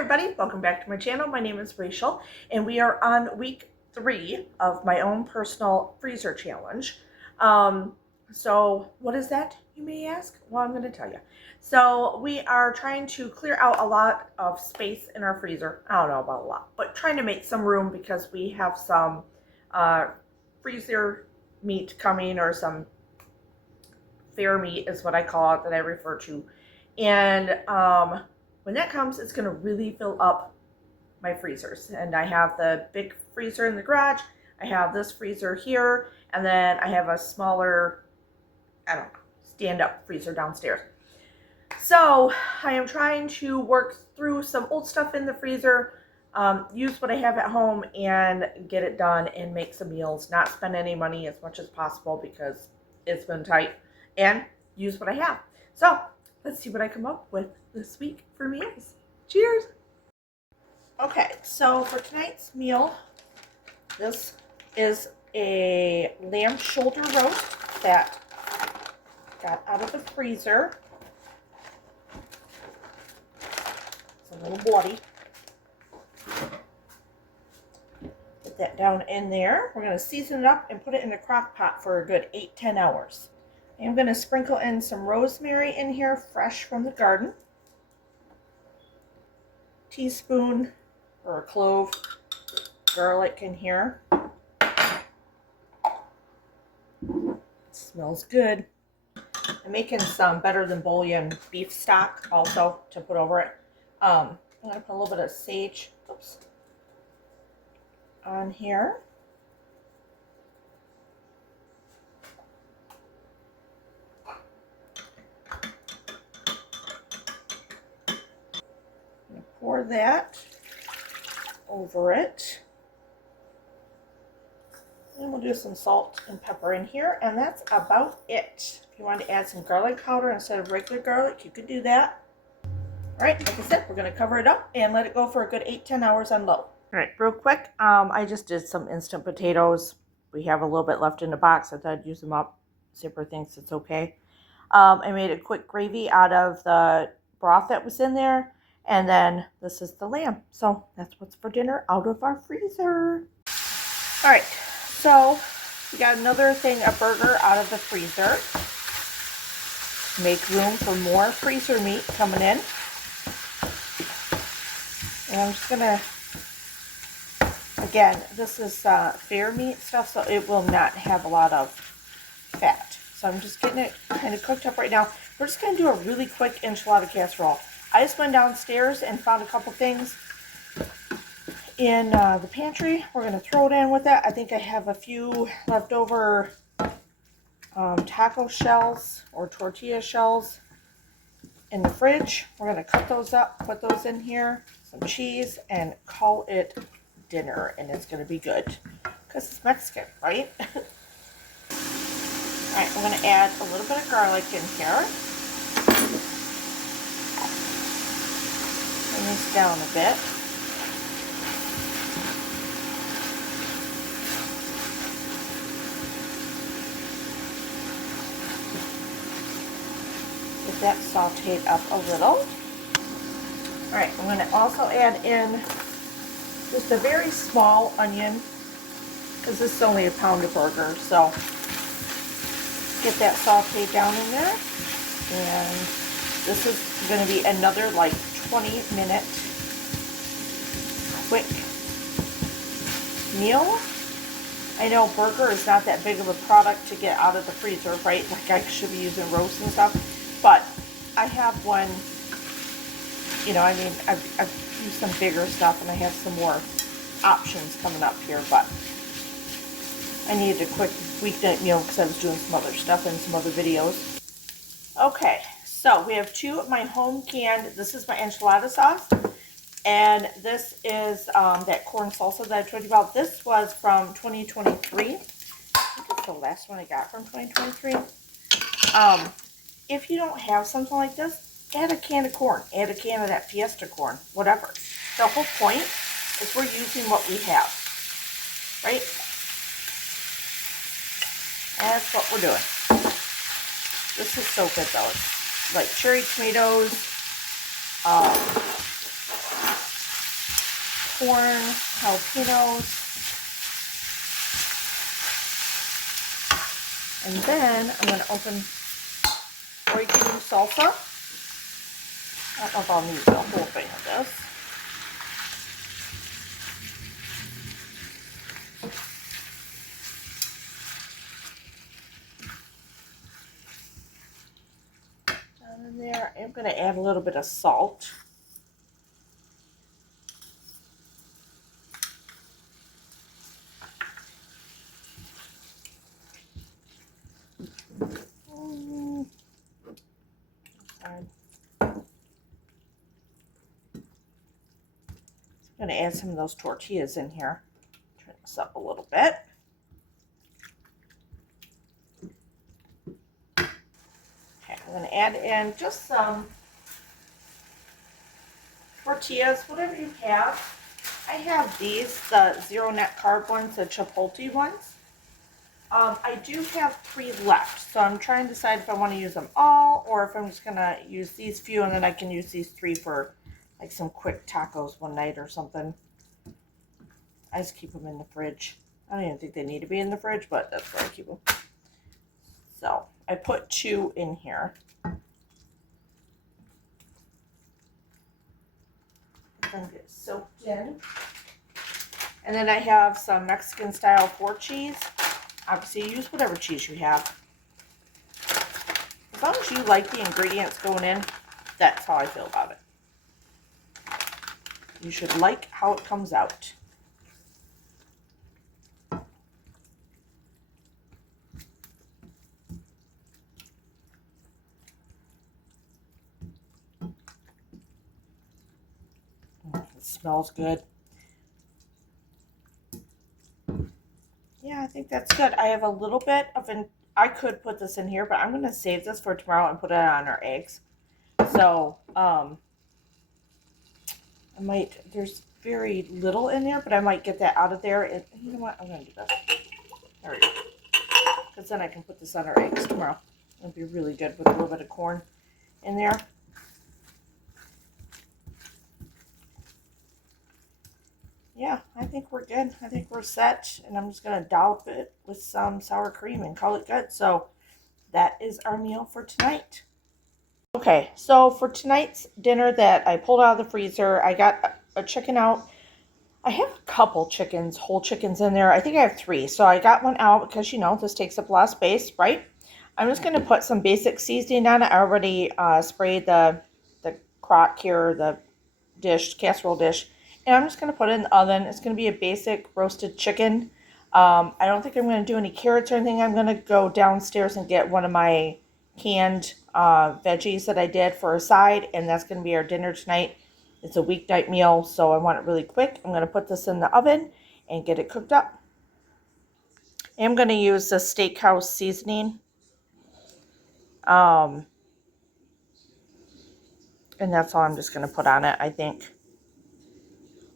everybody, welcome back to my channel. My name is Rachel and we are on week 3 of my own personal freezer challenge. So what is that, you may ask? Well, I'm going to tell you. So we are trying to clear out a lot of space in our freezer. I don't know about a lot, but trying to make some room because we have some freezer meat coming, or some fair meat is what I call it, that I refer to. And when that comes, it's going to really fill up my freezers. And I have the big freezer in the garage, I have this freezer here, and then I have a smaller, I don't know, stand-up freezer downstairs. So I am trying to work through some old stuff in the freezer, use what I have at home and get it done and make some meals, not spend any money as much as possible because it's been tight, and use what I have. So let's see what I come up with this week for meals. Cheers! Okay, so for tonight's meal, this is a lamb shoulder roast that got out of the freezer. It's a little bloody. Put that down in there. We're going to season it up and put it in the crock pot for a good 8-10 hours. I'm going to sprinkle in some rosemary in here, fresh from the garden. Teaspoon or a clove garlic in here. Smells good. I'm making some better than bouillon beef stock also to put over it. I'm going to put a little bit of sage on here. Pour that over it. And we'll do some salt and pepper in here, and that's about it. If you want to add some garlic powder instead of regular garlic, you could do that. Alright, like I said, we're going to cover it up and let it go for a good 8-10 hours on low. Alright, real quick, I just did some instant potatoes. We have a little bit left in the box. I thought I'd use them up. Zipper thinks it's okay. I made a quick gravy out of the broth that was in there. And then this is the lamb. So that's what's for dinner out of our freezer. All right, so we got another thing, a burger out of the freezer. Make room for more freezer meat coming in. And I'm just gonna, again, this is fair meat stuff, so it will not have a lot of fat. So I'm just getting it kind of cooked up right now. We're just gonna do a really quick enchilada casserole. I just went downstairs and found a couple things in the pantry. We're going to throw it in with that. I think I have a few leftover taco shells or tortilla shells in the fridge. We're going to cut those up, put those in here, some cheese, and call it dinner. And it's going to be good because it's Mexican, right? Alright, I'm going to add a little bit of garlic in here. Bring this down a bit. Get that sauteed up a little. Alright, I'm going to also add in just a very small onion, because this is only a pound of burger, so get that sauteed down in there. And this is going to be another like 20-minute quick meal. I know burger is not that big of a product to get out of the freezer, right? Like I should be using roast and stuff, but I have one, you know, I mean, I've used some bigger stuff and I have some more options coming up here, but I needed a quick weeknight meal because I was doing some other stuff and some other videos. Okay. So we have two of my home canned, this is my enchilada sauce, and this is that corn salsa that I told you about. This was from 2023. I think it's the last one I got from 2023. If you don't have something like this, add a can of corn, add a can of that Fiesta corn, whatever. The whole point is we're using what we have, right? That's what we're doing. This is so good though. It's like cherry tomatoes, corn, jalapenos. And then I'm going to open, or you can use salsa. I don't know if I'll need the whole thing of this. And in there, I'm going to add a little bit of salt. I'm going to add some of those tortillas in here. Turn this up a little bit. Okay, I'm going to add in just some tortillas, whatever you have. I have these, the zero net carb ones, the chipotle ones. I do have 3 left, so I'm trying to decide if I want to use them all or if I'm just going to use these few and then I can use these 3 for like some quick tacos one night or something. I just keep them in the fridge. I don't even think they need to be in the fridge, but that's where I keep them. So I put 2 in here. Then get soaked in. And then I have some Mexican style 4 cheese. Obviously, use whatever cheese you have. As long as you like the ingredients going in, that's how I feel about it. You should like how it comes out. It smells good. Yeah, I think that's good. I have a little bit of I could put this in here, but I'm going to save this for tomorrow and put it on our eggs. So, I might, there's very little in there, but I might get that out of there. And you know what? I'm going to do this. There we go. Because then I can put this on our eggs tomorrow. It'll be really good with a little bit of corn in there. Yeah, I think we're good. I think we're set. And I'm just going to dollop it with some sour cream and call it good. So that is our meal for tonight. Okay, so for tonight's dinner that I pulled out of the freezer, I got a chicken out. I have a couple chickens, whole chickens in there. I think I have 3. So I got one out because, you know, this takes up a lot of space, right? I'm just going to put some basic seasoning on it. I already sprayed the crock here, the dish, casserole dish. And I'm just going to put it in the oven. It's going to be a basic roasted chicken. I don't think I'm going to do any carrots or anything. I'm going to go downstairs and get one of my canned veggies that I did for a side. And that's going to be our dinner tonight. It's a weeknight meal, so I want it really quick. I'm going to put this in the oven and get it cooked up. I'm going to use the steakhouse seasoning. And that's all I'm just going to put on it, I think.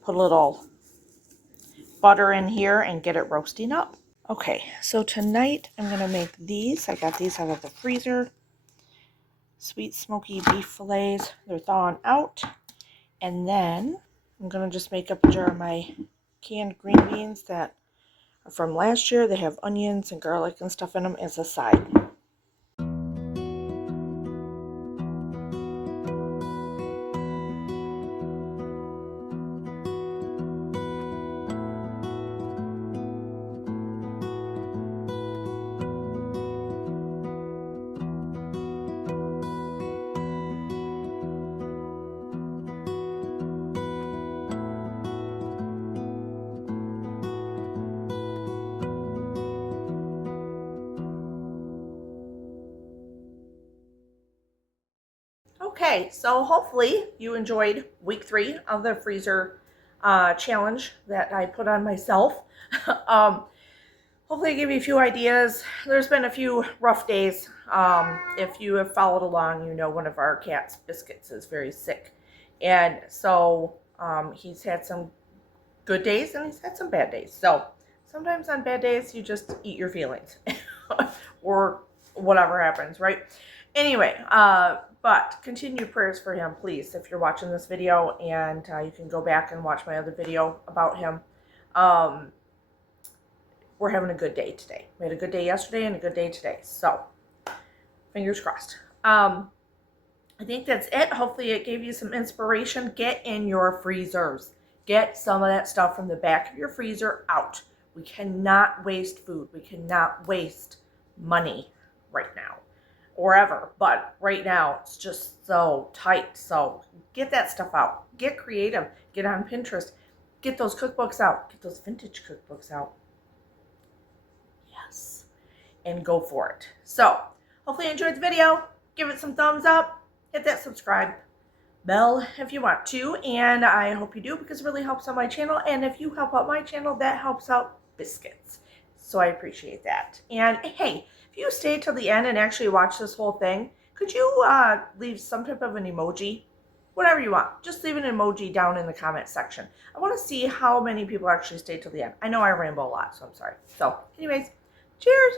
Put a little butter in here and get it roasting up. Okay, so tonight I'm going to make these. I got these out of the freezer. Sweet smoky beef fillets. They're thawing out. And then I'm going to just make up a jar of my canned green beans that are from last year. They have onions and garlic and stuff in them as a side. Okay, so hopefully you enjoyed week 3 of the freezer challenge that I put on myself. Hopefully I gave you a few ideas. There's been a few rough days. If you have followed along, you know one of our cats, Biscuits, is very sick. And so he's had some good days and he's had some bad days. So sometimes on bad days, you just eat your feelings or whatever happens, right? Anyway, But continue prayers for him, please, if you're watching this video, and you can go back and watch my other video about him. We're having a good day today. We had a good day yesterday and a good day today. So, fingers crossed. I think that's it. Hopefully it gave you some inspiration. Get in your freezers. Get some of that stuff from the back of your freezer out. We cannot waste food. We cannot waste money right now or ever. But right now, it's just so tight. So get that stuff out. Get creative. Get on Pinterest. Get those cookbooks out. Get those vintage cookbooks out. Yes. And go for it. So hopefully you enjoyed the video. Give it some thumbs up. Hit that subscribe bell if you want to. And I hope you do, because it really helps out my channel. And if you help out my channel, that helps out Biscuits. So I appreciate that. And hey, if you stay till the end and actually watch this whole thing, could you leave some type of an emoji? Whatever you want. Just leave an emoji down in the comment section. I want to see how many people actually stay till the end. I know I ramble a lot, so I'm sorry. So anyways, cheers.